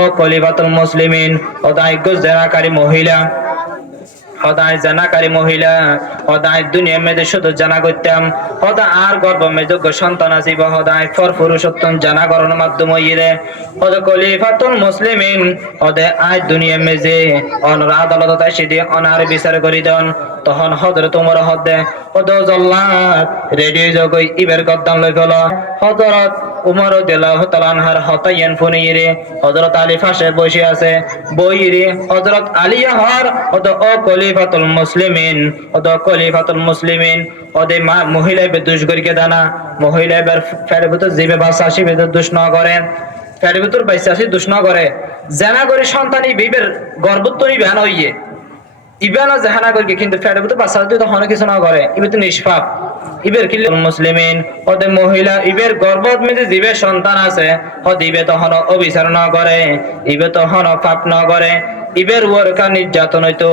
ও খলিফাতুল মুসলিমিন, সদায় জানাকারী মহিলা, সদায় জানাকারী মহিলা, সদায় দুনিয়ার মেয়েদের শুধু জানা করতাম, সদা আর গর্ব মেযোগ্য সন্তান আসিব, সদায় ফর পুরুষোত্তম জানা করার মাধ্যমে ইরে সদ খলিফাতুল মুসলিমিন, সদে আজ দুনিয়ার মেজে অনর আদালত এসে দিয়ে অনার বিচার করি দেন। তখন হজরত উমর হদে সদ জল্লাদ রেডিও জগই ইবের গদ্দাম লই ফেল। হজরত উমর রাদিয়াল্লাহু তাআলা আনহার হতাইয়ান ফুনিরে হযরত আলী পাশে বসে আছে, বইরে হযরত আলী হর অদ ও খলিফাতুল মুসলিমিন, অদ খলিফাতুল মুসলিমিন ওদে মহিলা বেদুষ করিকে দানা, মহিলা এবার ফের ভিতর জিবে বাসাসি বেদুষ দুষ ন করে, ফের ভিতর বাইসাসি দুষ ন করে, জানা করে সন্তানি বিবের গর্ভত্বনি বেহান হইয়ে ইবানা জাহানা করি, কিন্তু ফের ভিতর বাসাসি তো হন কিছু না করে, ইবে তো নিষ্পাপ। ইবের কিল মুসলিমিন ওদের মহিলা ইবের গর্ভত মেজে জীবে সন্তান আছে, হদ ইবে তখন অবিচার ন করে, ইবে তখন পাপ ন করে, ইবের ওয়ারকা নির্যাতন হইতো।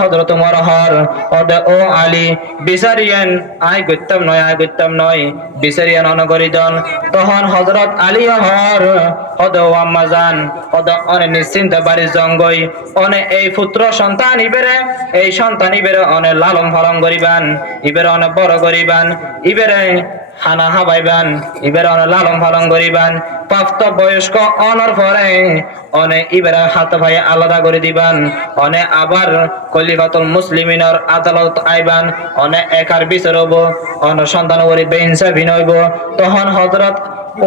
হযরত ওমর হর ওদে ও আলী বিচারিয়েন, আয় গত্যম নয়, আয় গত্যম নয়, বিচারিয়েন অনগরিদন। তখন হযরত আলী হর ওদে ও আম্মা জান ওদে অনে নিশ্চিন্ত বাড়ি জঙ্গই, অনে এই পুত্র সন্তান ইবেরে, এই সন্তান ইবেরে অনে লালন পালন করিবান, ইবেরে অনে বড় করিবান, ইবেরে খানা খাবাইবান, ইবেরে অনে লালন পালন করিবান, প্রাপ্ত বয়স্ক অনর পরে অনে ইবেরা হাত ভাই আলাদা করে দিবান, অনে আবার খলিফাতুল মুসলিমিনের আদালত আইবান, অনে একার বিচার হইব, অন সন্তান করি বেইনসাফি হইব। তখন হযরত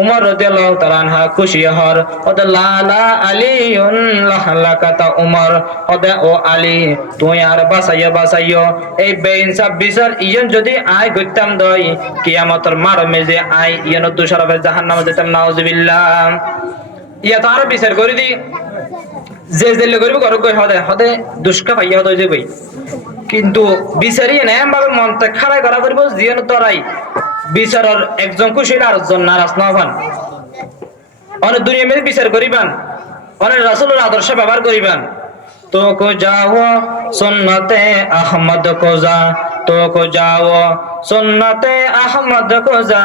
উমর রাদিয়াল্লাহু তাআলা আনহা খুশি হর ওদে লালা আলীউন লাহালাকাতা উমর, ওদে ও আলী তুই আর বাঁচাইও এই বেইনসাফ বিচার ইয়ন যদি আয় গইতাম দই কিয়ামতের মার মেজে আয় ইয়ন দুশরফে জাহান্নামে যেতাম, নাউজুবিল্লাহ। ইয়া তো আরো বিচার করে দি যে জেলে করবো ঘর কই হদে হদে দুষ্কা পাইয়া হদে যে বই, কিন্তু বিচারি এম ভাবে মনতে খাড়াই করা করবো জিয়ন তরাই বিচারের একজন খুশি আরেকজন নারাজ না হন। অনেক দুনিয়া মেয়ে বিচার করিবান, অনেক রাসূলের আদর্শ ব্যবহার করিবান। তো কো যাও সুন্নতে আহমদ কো যা, তো কো যাও সুন্নতে আহমদ কো যা,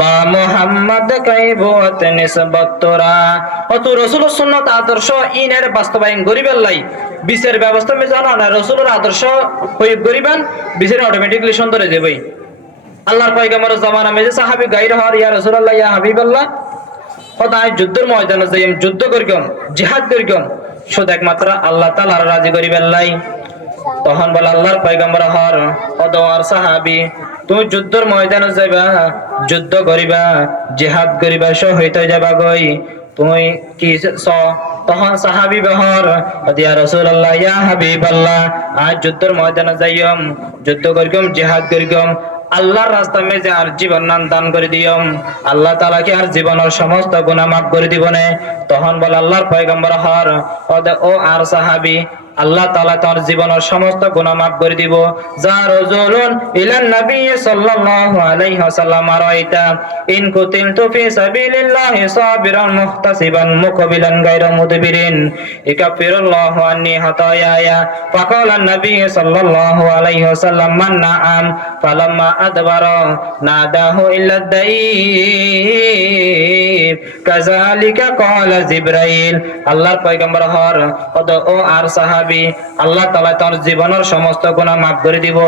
বা মুহাম্মদ কাইবত নিসবত তোরা। অত রাসূলের সুন্নত আদর্শ ইনের বাস্তবায়ন করিবেন লাই বিচার ব্যবস্থা মে জানা না, রাসূলের আদর্শ হই করিবান, বিচার অটোমেটিক্যালি সুন্দর হয়ে যাবে। আল্লাহর পয়গম্বরের জামানা মে যে সাহাবী গায়র হর ইয়া রাসূলুল্লাহ ইয়া হাবিবাল্লাহ, খোদায় যুদ্ধের ময়দানে যাইম যুদ্ধ করিগম, জিহাদ করিগম, শুধু একমাত্র আল্লাহ তাআলার রাজি করিবেন লাই। তখন বলে আল্লাহর পয়গম্বর হর ওদওয়ার সাহাবী, তুমি যুদ্ধের ময়দানে যাইবা, যুদ্ধ করিবা, জিহাদ করিবা, শহীদ হয়ে যাবা গই, তুমি কি তখন সাহাবী বহর ইয়া রাসূলুল্লাহ ইয়া হাবিবাল্লাহ, আজ যুদ্ধের ময়দানে যাইম, যুদ্ধ করিগম, জিহাদ করিগম, আল্লাহর রাস্তা মেজে আর জীবন দান করে দিয়ম, আল্লাহ তাআলা কি আর জীবনের সমস্ত গুনাহ মাফ করে দিবনে। তখন বলে আল্লাহর পয়গম্বর হর ও আর সাহাবী, আল্লাহ তাআলা তার জীবনের সমস্ত গুনাহ মাফ করে দিব। যা রাজুলুন ইলান নবী সাল্লাল্লাহু আলাইহি ওয়াসাল্লাম রাইতা ইন কুতিলতু ফি সাবিলিল্লাহি সাবিরান মুহতাসিবান মুকবিলান গায়রা মুদবিরিন ইকাফিরুল্লাহু আন্নি হাতায়ায়া। ফাকালা নবী সাল্লাল্লাহু আলাইহি ওয়াসাল্লাম মান নাআম, ফালাম্মা আদবারা নাদাহু ইল্লা দাইব কাযালিকা ক্বালা জিবরাইল। আল্লাহর পয়গম্বর হর ও আর সাহাবী, আল্লাহ তাআলা তার জীবনের সমস্ত গুনাহ মাফ করে দিব।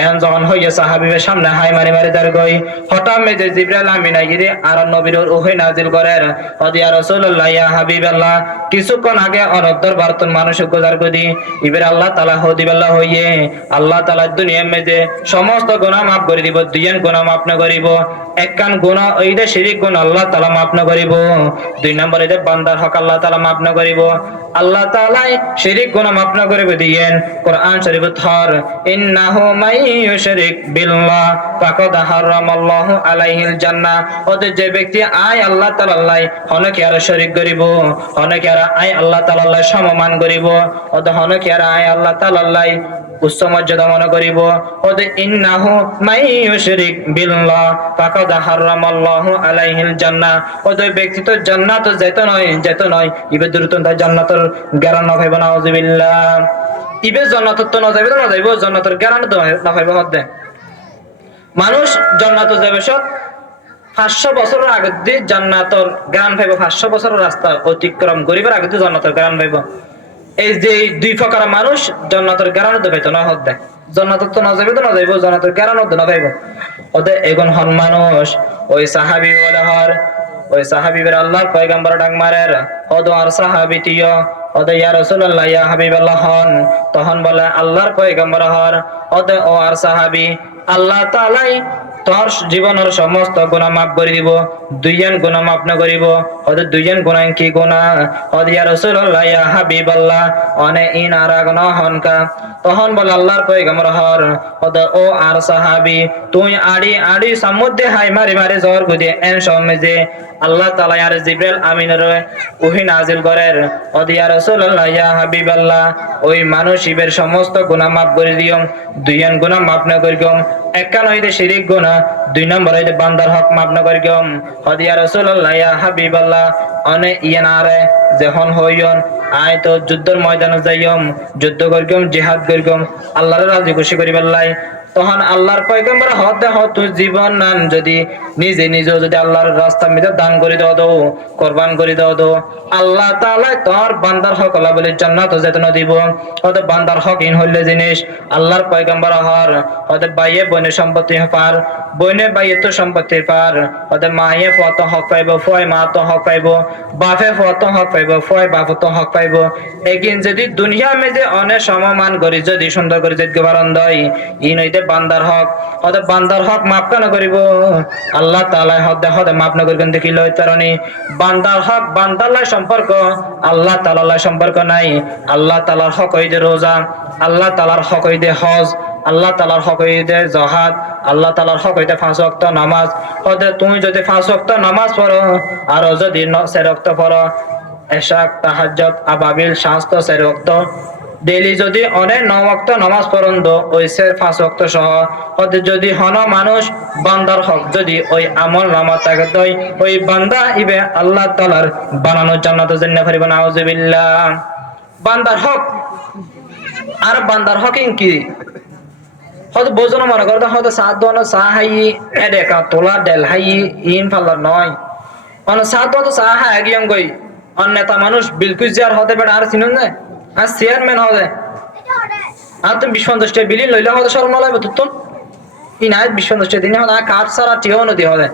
এমন যখন হইয়া সাহাবীর সামনে হাই মারি মারি দাঁড় গই, হঠাৎ মেজে জিবরাইল আমিন আইরে আর নবীর ওহী নাজিল করেন, ইয়া রাসূলুল্লাহ ইয়া হাবিবাল্লাহ, কিছুক্ষণ আগে অরব দরবারতন মানুষ গুজার গদি ইবের আল্লাহ তাআলা হদিবাল্লাহ হইয়ে আল্লাহ তাআলা দুনিয়া মেজে সমস্ত গুনাহ মাফ করে দিব, দুইয়ান গুনাহ মাফ না করিব। এক কান গুনাহ ওইটা শিরিক গুনাহ আল্লাহ তাআলা মাফ না করিব, দুই নম্বর এটা বান্দার হক আল্লাহ তাআলা মাফ না করিব। আল্লাহ তাআলা শিরিক গুনাহ মাফ না করিব দিয়েন। কোরআন শরীফ থর ইন্নাহু মাইয়ুশরিক বিল্লাহ ফাকাদ হারামাল্লাহু আলাইহিল জান্নাহ, ওতে যে ব্যক্তি আয় আল্লাহ তাআলা হনকে আর শরীক করিব, হনকে আর আয় আল্লাহ তাআলা সমমান করিব, ওতে হনকে আর আয় আল্লাহ তাআলা উচ্চ মর্যাদা মনে করিব, ওতে ইন্নাহু মাইয়ুশরিক বিল্লাহ ফাকাদ হারামাল্লাহু আলাইহিল জান্নাহ, ওতে ব্যক্তি তো জান্নাত যেত নয় ইবে দ্রুত তাই জান্নাতের গ্যারান্টি না পাইব, নাউযুবিল্লাহ। ইবে জান্নাত তো না যাইব জান্নাতের গ্যারান্টি না পাইব। হদে মানুষ জান্নাত যাবে সব 500 বছরের আগে দিয়ে জান্নাতর জ্ঞান পাইব, 500 বছরের রাস্তা অতিক্রম করিবার আগে দিয়ে জান্নাতের জ্ঞান পাইব। এই যে দুই প্রকার মানুষ জান্নাতের জ্ঞান পাইতো না হদ দেয়, জান্নাত তো না যাবে, তো না যাইব, জান্নাতের জ্ঞান না পাইব। ওদের এগুন হন মানুষ ওই সাহাবি বলে হর, ওই সাহাবিবের আল্লাহর পয়গম্বর ডাক মারের হদ আর সাহাবি টিয় ওদের ইয়া রাসূলুল্লাহ ইয়া হাবিবাল্লাহ হন, তখন বলে আল্লাহর পয়গম্বর হর ওদের ও আর সাহাবি আল্লাহ তাআলাই তোর জীবনের সমস্ত গুনাহ মাফ করে দিব, দুইজন গুনাহ মাফ না করিব। ওদের দুইজন গুনাহ কি গুনাহ? ওদের ইয়া রাসূলুল্লাহ ইয়া হাবিবাল্লাহ অনে ইন আর গুনাহ হনকা। তখন বলে আল্লাহর পয়গম্বর হর ওদের ও আর সাহাবি তুই আড়ি আড়ি সমুদ্রে হাই মারি মারি জোর গুদে এন সমজে আল্লাহ তাআলা আর জিবরাইল আমিনের ওহী নাজিল করেন ওদের ইয়া রাসূলুল্লাহ ইয়া হাবিবাল্লাহ ওই মানুষের সমস্ত গুনাহ মাফ করে দিও, দুইজন গুনাহ মাফ না করিও। এক হইতে শিরিক গুনাহ, 2 নম্বর হইতে বান্দার হক মাফ না করিও। ওদের ইয়া রাসূলুল্লাহ ইয়া হাবিবাল্লাহ অনে ইয়ানারে যখন হইয়ন আয় তো যুদ্ধের ময়দানে যাইয়ম, যুদ্ধ করিও, জিহাদ করিও, আল্লাহর রাজি খুশি করিবার লাই। তখন আল্লাহর পয়গম্বর হতে তুই জীবন নান যদি নিজে নিজেও যদি আল্লাহর রাস্তা মধ্যে দান করে দাও দো, কোরবান করে দাও দো, আল্লাহ তাআলা তোর বান্দার হক আল্লাহ বলে জান্নাত যেতে না দিব। ওদের বান্দার হক ইন হইলে জিনিস আল্লাহর পয়গম্বর হর ওদের বাইয়ে বনে সম্পত্তি পার, বনে বাইয়ে তো সম্পত্তি পার, ওদের মায়ে ফত হক পাইব, ফয় মা তো হক পাইব, বাপে ফত হক পাইব, ফয় বাপ তো হক পাইব। একিন যদি দুনিয়া মেজে অনেক সমমান করি যদি সুন্দর করে যদি বারণ দই ই নইতে বান্দার হক ওদের বান্দার হক মাফ কেন করিব? আল্লাহ তাআলা হদে হদে মাফ না করিবেন দেখিল তারনি বান্দার হক বান্দার লাই সম্পর্ক, আল্লাহ তাআলার লাই সম্পর্ক নাই। আল্লাহ তাআলার হক হইতে রোজা, আল্লাহ তাআলার হক হইতে হজ, আল্লাহ তাআলার হক হইতে জিহাদ, আল্লাহ তাআলার হক হইতে 5 ওয়াক্ত নামাজ। ওদের তুমি যদি 5 ওয়াক্ত নামাজ পড়ো আর যদি 6 ওয়াক্ত পড়ো এশা তাহাজ্জুদ আবাবিল শাস্ত 4 ওয়াক্ত ডেইলি যদি অনেক 9 ওয়াক্ত নামাজ পড়ন্দ ওই 5 ওয়াক্ত সহ ওদের যদি হন মানুষ বান্দার হক যদি ওই আমল নামা থাকে তই ওই বান্দা ইবে আল্লাহ তাআলার বানানো জান্নাতে জান্নাত পারিব না। আউযুবিল্লাহ। বান্দার হক আর বান্দার হক কি হয়তো বোঝানো মনে করতে হয়তো সাত দোয়ানো চা হাই এডেকা তোলা ডেল হাই ইন ফাল্লার নয় অন সাত দোয়ানো চা হাই আগিয়ম গই অন নেতা মানুষ বিলকুল যার হতে পারে আর চিনুন না আর চেয়ারম্যান হবে আর তুমি 20-50 বিলিয়ন লইলে হতে সরম নলাইব তুতুন ইনায়ত 20-50 দিনে হতে কাপ সারা টিও নদী হবে।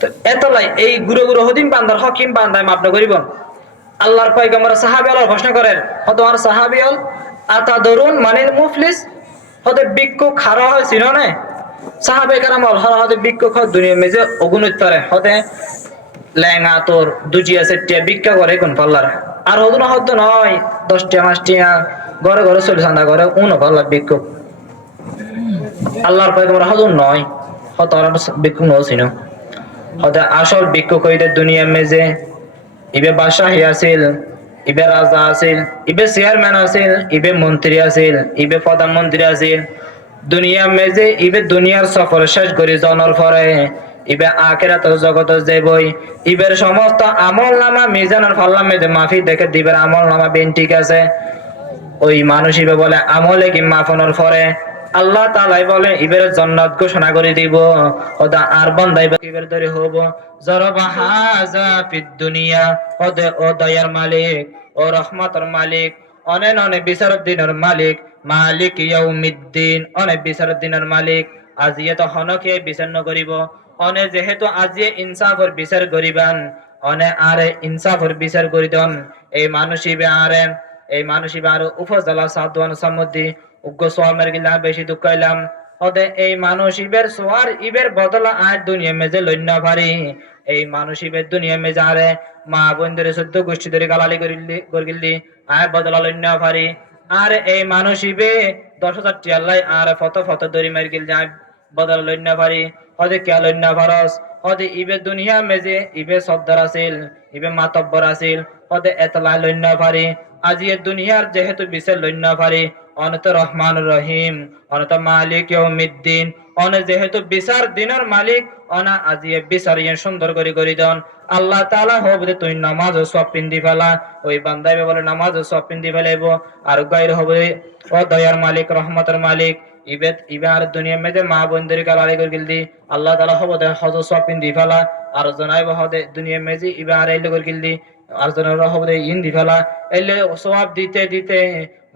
তো এতলাই এই গুরু গুরু হদিন বান্দার হকিম বান্দায় মাপনা করিব। আল্লাহর পয়গম্বর সাহাবী আল্লাহর প্রশ্ন করেন হতো আর সাহাবী হল আতা দরুন মানে মুফলিস হতে বিক্কু খারা হয় চিনো না সাহাবে কারাম হল হতে বিক্কু খাওয়া দুনিয়া মেজে অগুণিত পারে হতে লেঙ্গা তোর দুজিয়া সেটিয়া ভিক্ষা করে কোন পাল্লার আর হতো না হতো নয় 10টা 5টা ঘরে ঘরে চলে চান্দা করে উনো পাল্লার ভিক্ষু আল্লাহর পয়গম্বর হতো নয় হতো আর ভিক্ষু নয় চিনো হতে আসল ভিক্ষু কইতে দুনিয়া মেজে ইবে বাদশাহী আছিল, ইবে রাজা আছিল, ইবে চেয়ারম্যান আছিল, ইবে মন্ত্রী আছিল, ইবে প্রধানমন্ত্রী আছিল। দুনিয়া মেজে ইবে দুনিয়ার সফর শেষ করে জনর পরে ইবে আখিরাতের জগতে যাইবই ইবের সমস্ত আমল নামা মিজানের ফাল্লা মেজে মাফি দেখে দিবের আমল নামা বেন ঠিক আছে ওই মানুষ ইবে বলে আমলে কি মাফনের পরে আল্লাহ তাআলাই বলে ইবের জান্নাত ঘোষণা করে দিব ওদা আর বান্দা ইবের ধরে হব জরবা হাযা ফিদ দুনিয়া ওদে ও দয়ার মালিক ও রহমতের মালিক অনেক অনেক বিচারের দিনের মালিক মালিক ইয়াউমিদ্দিন অনেক বিচারের দিনের মালিক আজিয়ে তো হনকে বিচার ন করিব অনে যেহেতু আজিয়ে ইনসাফের বিচার করিবান অনে আরে ইনসাফের বিচার করিদন এই মানুষিবে আরে এই মানুষিবে আর উপজেলা সাদওয়ান সামুদ্দি উগ্র সোয়ামের গিলা বেশি দুঃখাইলাম ওদে এই মানুষ ইবের সোয়ার ইবের বদলা আজ দুনিয়া মেজে লইন্য পারি এই মানুষ ইবের দুনিয়া মেজে আরে মা বোন ধরে 14 গোষ্ঠী ধরে গালালি করিলি আয় বদলা লইন্য পারি আর এই মানুষ ইবে 10,000 টিয়াল্লাই আর ফত ফত দরি মার গিল যায় বদলা লইন্য পারি ওদে কে লইন্য পারস ওদে ইবে দুনিয়া মেজে ইবে সর্দার আছিল ইবে মাতব্বর আছিল ওদে এতলা লইন্য পারি আজি এ দুনিয়ার যেহেতু বিচার লইন্য পারি অনত রহমান রহিম অনত মালিক ইয়াউমিদ্দিন অন যেহেতু বিচার দিনের মালিক অনা আজি বিচার ইয়ে সুন্দর করে দন আল্লাহ তাআলা হবে তুই নামাজ ও সব পিন্দি ফেলা ওই বান্দাইবে বলে নামাজ ও সব পিন্দি ফেলাইব আর গায়র হবে ও দয়ার মালিক রহমতের মালিক ইবার দুনিয়া মেজে মা বন্ধুরি কালারি করে গিলদি আল্লাহ তাআলা হবদে হজ সপিন দি ফেলা আর জনাই বহদে দুনিয়া মেজে ইবার এলে করে গিলদি আর জনাই হবদে ইন দি ফেলা এলে সওয়াব দিতে দিতে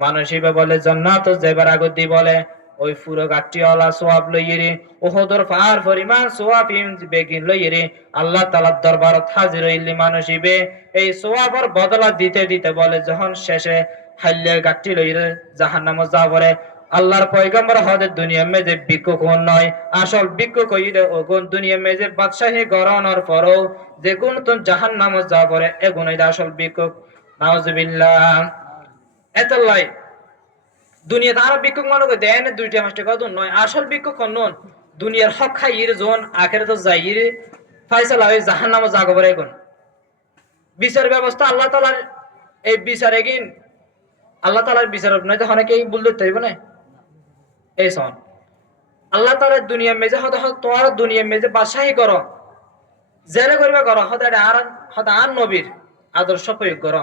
মানুষ ইবা বলে জান্নাত যাইবার আগত দি বলে ওই পুরো গাটিওয়ালা সওয়াব লইয়েরে ওহদর ফার পরিমাণ সওয়াব ইন বেগিন লইয়েরে আল্লাহ তাআলার দরবারত হাজির হইলে মানুষ ইবে এই সওয়াবের বদলা দিতে দিতে বলে যখন শেষে হাইলে গাটি লইরে জাহান্নামে যা পড়ে আল্লাহর পয়গম্বর হদে দুনিয়া মেজে ভিক্ষুক নয় আসল ভিক্ষুক হইলে ওগুন দুনিয়া মেজে বাদশাহী গরানোর পরও যে কোন তো জাহান্নামে যা পড়ে এগুন হইলে আসল ভিক্ষুক নাউজুবিল্লাহ এতলাই দুনিয়াতে আর ভিক্ষুক মানুষ দেন দুইটা মাসটা কত নয় আসল ভিক্ষুক নন দুনিয়ার হক খাইর জোন আখেরে তো যাইর ফায়সালা হই জাহান্নামে যা পড়ে এগুন বিচার ব্যবস্থা আল্লাহ তাআলার এই বিচারে গিন আল্লাহ তাআলার বিচার নয় তো অনেকেই ভুল ধরতে হইব না এই শোন আল্লাহ তাআলা দুনিয়া মেজে হদ তোর দুনিয়া মেজে বাদশাহী করো জেলে করিবা করো হদ আর নবীর আদর্শ প্রয়োগ করো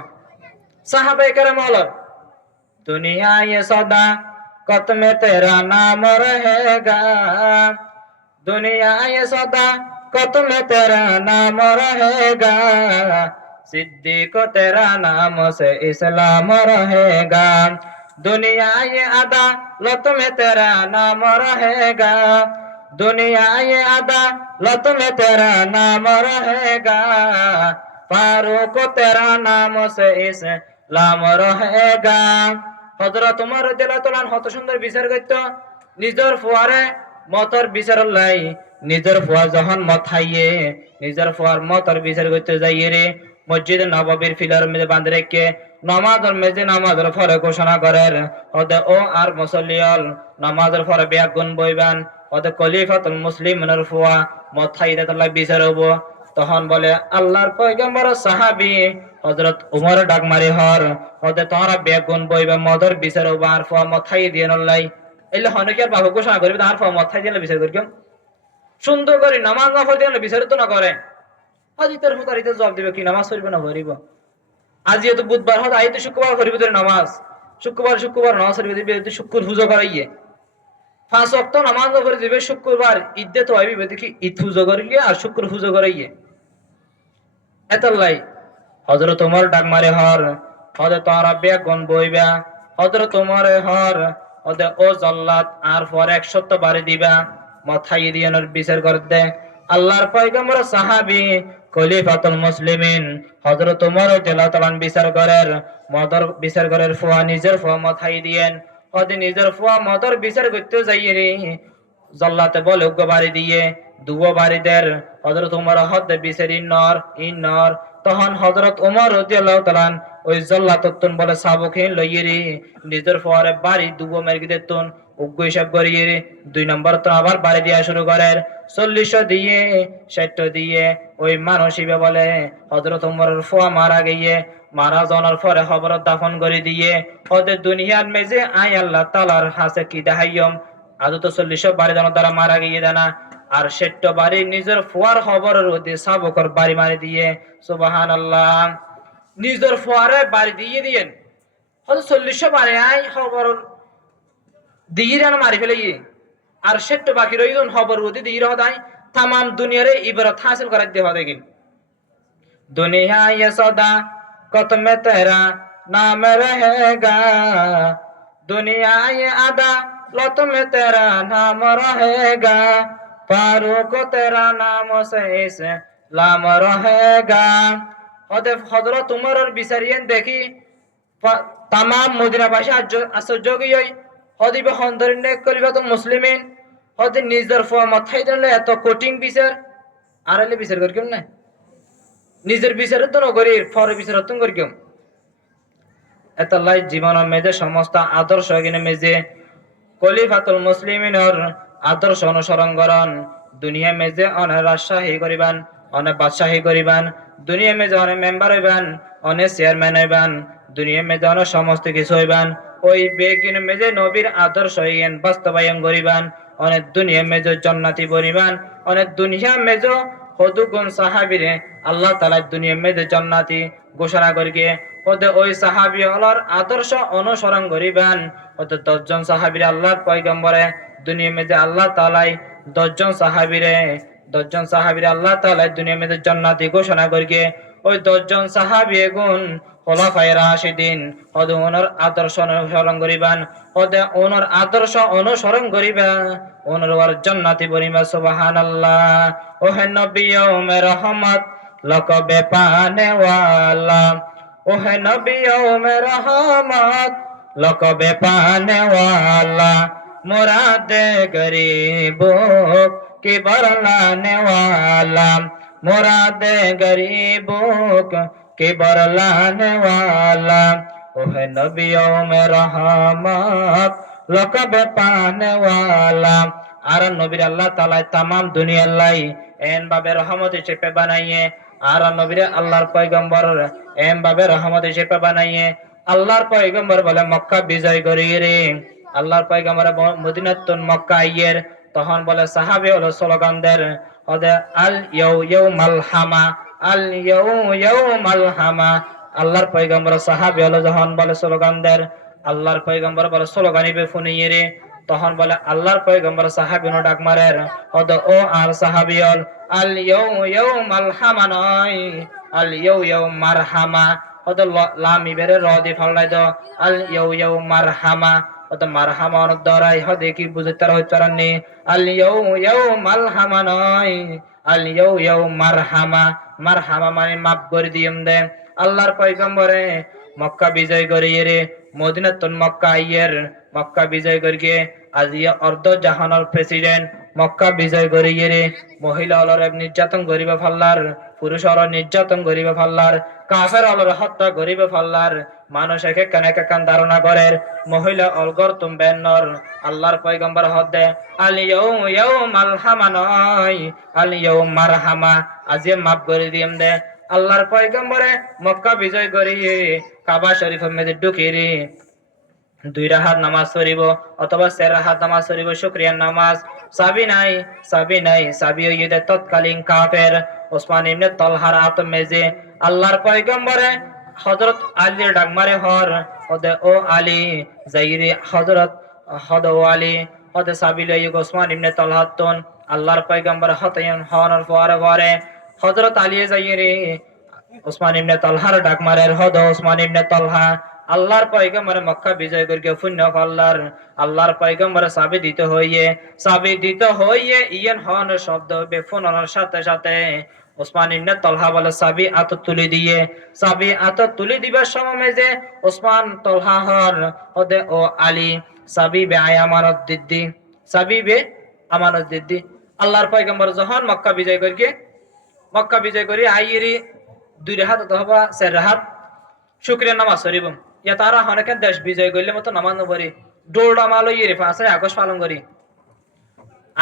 সাহাবায়ে কেরাম হলো दुनिया ये सौदा कत में तेरा नाम रहेगा दुनिया ये सौदा कत में तेरा नाम रहेगा सिद्दीक तेरा नाम से इस्लाम रहेगा दुनिया ये अदा लत में तेरा नाम रहेगा दुनिया ये अदा लत में तेरा नाम रहेगा फारूक तेरा नाम से इस्लाम रहेगा হযরত ওমর রাদিয়াল্লাহু তাআলা কত সুন্দর বিচার করত নিজের ফুয়ারে মতর বিচার লাই নিজের ফুয়া যখন মথাইয়ে নিজের ফুয়ার মতর বিচার করতে যাইয়ে রে মসজিদে নববীর ফিলার মধ্যে বাঁধে রেখে নামাজের মেজে নামাজের ফরে ঘোষণা করেন ওদে ও আর মুসল্লিয়াল নামাজের ফরে ব্যাগুন বইবান ওদে খলিফাতুল মুসলিমিনের ফুয়া মথাইরে তাআলা বিচার হবো তখন বলে আল্লাহর পয়গম্বর সাহাবী হযরত ওমর ডাক মারি হর ওদে তোরা বেগুন বইবে মদর বিচার ওবার ফা মথাই দিয়ে নলাই এলে হনকে আর বাবু ঘোষণা করবে তার ফা মথাই দিয়ে বিচার করিও সুন্দর করে নামাজ না পড়ে দিয়ে বিচার তো না করে আজি তোর হুতারিতে জবাব দিবে কি নামাজ পড়বে না পড়িব আজি তো বুধবার হদ আই তো শুক্রবার পড়িব তোর নামাজ শুক্রবার নামাজ পড়িবে দিবে শুক্র পূজা করাইয়ে পাঁচ ওয়াক্ত নামাজ না পড়ে দিবে শুক্রবার ঈদে তো আইবে দেখি ঈদ পূজা করিয়ে আর শুক্র পূজা করাইয়ে এতলাই হযরত ওমর ডাক মারে হর হদে তোরা বেগুন বইবা হযরত ওমরে হর হদে ও জাল্লাত আর পর 100 বাড়ি দিবা মাথায় দিয়ানোর বিচার করতে আল্লাহর পয়গম্বর সাহাবী খলিফাতুল মুসলিমিন হযরত ওমর রাদিয়াল্লাহু তাআলা বিচার করেন মদর বিচার করেন ফুয়া নিজের ফুয়া মাথায় দিয়েন হদে নিজের ফুয়া মদর বিচার করতে যাইয়ে রে জাল্লাতে বলে উগ্র বাড়ি দিয়ে দুবো বাড়িদের হযরত ওমর হদে বিচার ইন্নর তখন হযরত ওমর রাদিয়াল্লাহু তাআলা ওই জাল্লাততুন বলে সাবকে লইয়েরি নিজের ফরে বাড়ি দুবো মেরগি দেতুন উগ্র হিসাব করিয়ে 2 নম্বর তো আবার বাড়ি দিয়া শুরু করেন 40 দিয়ে 60 দিয়ে ওই মানসিবে বলে হযরত ওমরের ফুয়া মারা গিয়ে মারা যাওয়ার পরে খবর দাফন করে দিয়ে ওদের দুনিয়ার মেজে আই আল্লাহ তাআলার হাসে কি দেখাইয়ম আজ তো 40 বাড়ি জানো তারা মারা গিয়ে জানা আর 60 বাড়ি নিজের ফুয়ার খবরের ওদের সাবকর বাড়ি মারি দিয়ে সুবহানাল্লাহ নিজের ফুয়ারে বাড়ি দিয়ে দিয়েন হয়তো 40 বাড়ি আই খবর দিয়ে জানা মারি ফেলে আর 60 বাকি রইজন খবর ওদের দিয়ে হদাই तमाम दुनियारे इबरत हासिल कर दे हो देगी दुनिया ये सौदा कत में तेरा नाम रहेगा दुनिया ये आदा लत में तेरा नाम रहेगा फारूक तेरा नाम से इस्लाम रहेगा हदे हजरत उमर और बिसरियन देखी तमाम मदीनाबासी आश्चर्य गई हदी बहंदरिने कलिफातुल मुस्लिमीन হতে নিজের ফুয়া মাথায় দিলে এত কোটিং বিচার আর এলে বিচার করি কেমন না নিজের বিচার তো নগরী ফরে বিচার তো করি কেমন এত লাই জীবন মেজে সমস্ত আদর্শ কিনে মেজে খলিফাতুল মুসলিমিনের আদর্শ অনুসরণ করন দুনিয়া মেজে অনেক রাজশাহী করিবান অনেক বাদশাহী করিবান দুনিয়া মেজে অনেক মেম্বার হইবান অনেক চেয়ারম্যান হইবান দুনিয়া মেজে অনেক সমস্ত কিছু হইবান ওই বেগিন মেজে নবীর আদর্শ বাস্তবায়ন করিবান অনেক দুনিয়া মেজো জান্নাতি পরিমাণ অনেক দুনিয়া মেজো হদুগুন সাহাবীরে আল্লাহ তাআলা দুনিয়ার মধ্যে জান্নাতি ঘোষণা করিকে ওতে ওই সাহাবী হলার আদর্শ অনুসরণ করিবেন ওতে 10 জন সাহাবীরে আল্লাহর পয়গম্বরে দুনিয়ার মধ্যে আল্লাহ তাআলাই 10 জন সাহাবীরে আল্লাহ তাআলা দুনিয়ার মধ্যে জান্নাতি ঘোষণা করিকে ওই 10 জন সাহাবী গুণ খোলাফায়ে রাশিদিন ওদের ওনার আদর্শ অনুসরণ করিবেন ওদের ওনার আদর্শ অনুসরণ করিবেন ওনার ওয়ার জান্নাতি বনিবা সুবহানাল্লাহ ও হে নবী ওমে রহমত লকবে পানে ওয়ালা ও হে নবী ওমে রহমত লকবে পানে ওয়ালা মুরাদে গরিবো কি বরলানে ওয়ালা मुरादे गरीबों के बरलाने वाला ओह नबियों में रहमत लकब पाने वाला আর নবীর আল্লাহ তাআলা तमाम দুনিয়া লাই এন ভাবে রহমত হিসেবে বানাইয়ে আর নবীর আল্লাহর পয়গম্বর এন ভাবে রহমত হিসেবে বানাইয়ে আল্লাহর পয়গম্বর বলে মক্কা বিজয় করিয়ে আল্লাহর পয়গম্বর মদিনাতুন মক্কা আইয়ের তখন বলে সাহাবী হলো স্লোগান দেন ওদের আল ইয়াউমাল হামা আল ইয়াউমাল হামা আল্লাহর পয়গম্বর সাহাবী হলো যখন বলে স্লোগান দেন আল্লাহর পয়গম্বর বলে স্লোগানিবে ফুনিয়ে রে তখন বলে আল্লাহর পয়গম্বর সাহাবী নো ডাক মারের ওদের ও আর সাহাবী হল আল ইয়াউমাল হামা নয় আল ইয়াউমার হামা ওদের লামি বেরে রদি ফলাই দাও আল ইয়াউমার হামা ওটা মারহামা অনেক দরাই হদে কি বুঝতে তারা হইতে পারেননি আল ইয়াউমাল হামা নয় আল মারহামা মারহামা মানে মাফ করে দিয়েম দে আল্লাহর পয়গম্বরে মক্কা বিজয় করিয়ে রে মদিনাতুন মক্কা আইয়ের মক্কা বিজয় করিয়ে আজিয়া অর্ধ জাহানের প্রেসিডেন্ট মক্কা বিজয় করিয়ে রে মহিলা অলর নির্যাতন করিবে ফাল্লার পুরুষ অলর নির্যাতন করিবে ফাল্লার কাফের অলর হত্যা করিবে ফাল্লার মানুষ একে কান ধারণা করে মহিলা অলগর তুমবেন নর আল্লাহর পয়গম্বর হদে আল ইয়াউমাল হামা নয় আল ইয়াউমার হামা আজিয়ে মাফ করে দিয়েম দে আল্লাহর পয়গম্বরে মক্কা বিজয় করিয়ে কাবা শরীফের মধ্যে ঢুকিয়ে 2 রাকাত নামাজ পড়িব অথবা 4 রাকাত নামাজ পড়িব শুকরিয়ার নামাজ সাবি নাই সাবি হইতে তৎকালীন কাফের ওসমান ইবনে তালহার আত্মমেজে আল্লাহর পয়গম্বরে হযরত আলী ডাকমারে হর ওদে ও আলী যাইরে হযরত হদ আলী ওদে সাবি লই ওসমান ইবনে তালহাতুন আল্লাহর পয়গম্বর হতায়ন হওয়ার পরে হযরত আলী যাইরে ওসমান ইবনে তালহার ডাকমারের হদ ওসমান ইবনে তালহা আল্লাহর পয়গম্বর মক্কা বিজয় করিয়ে পুণ্য আল্লাহর আল্লাহর পয়গম্বর সাবি দিতে হইয়ে ইয়েন হন শব্দ বেফুনার সাথে সাথে ওসমান ইবনে তালহা বলে সাবি আত তুলি দিবার সময় যে ওসমান তালহা হর ওদে ও আলী সাবি বে আমানত দিদ্দি আল্লাহর পয়গম্বর যখন মক্কা বিজয় করি আইরি 2 রাকাত অথবা 4 রাকাত শুকরিয়া নামাজ পড়িব ইয়া তারা অনেকের দেশ বিজয় করলে মতো নামাজ পড়ি ডোলডা মালো ইয়ে 5 আগস্ট পালন করি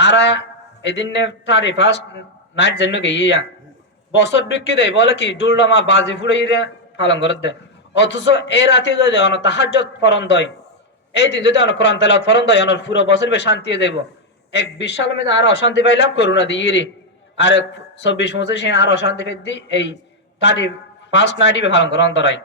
আর এদিন 31 নাইট জন্য গিয়া বছর ঢুকি দেয় বলে কি ডোলডা মা বাজি ফুড়ে পালন করে দেয় অথচ এই রাতে যদি তাহাজ্জুদ ফরজ হয় এই দিন যদি কোরআন তেলাওয়াত ফরজ হয় পুরো বছর শান্তি দেব 21 সালের মধ্যে আর অশান্তি পাইলাম করোনা দিয়ে আর 24 বছর সে আর অশান্তি পেয়ে এই 31 নাইটে পালন করা অন্তরায়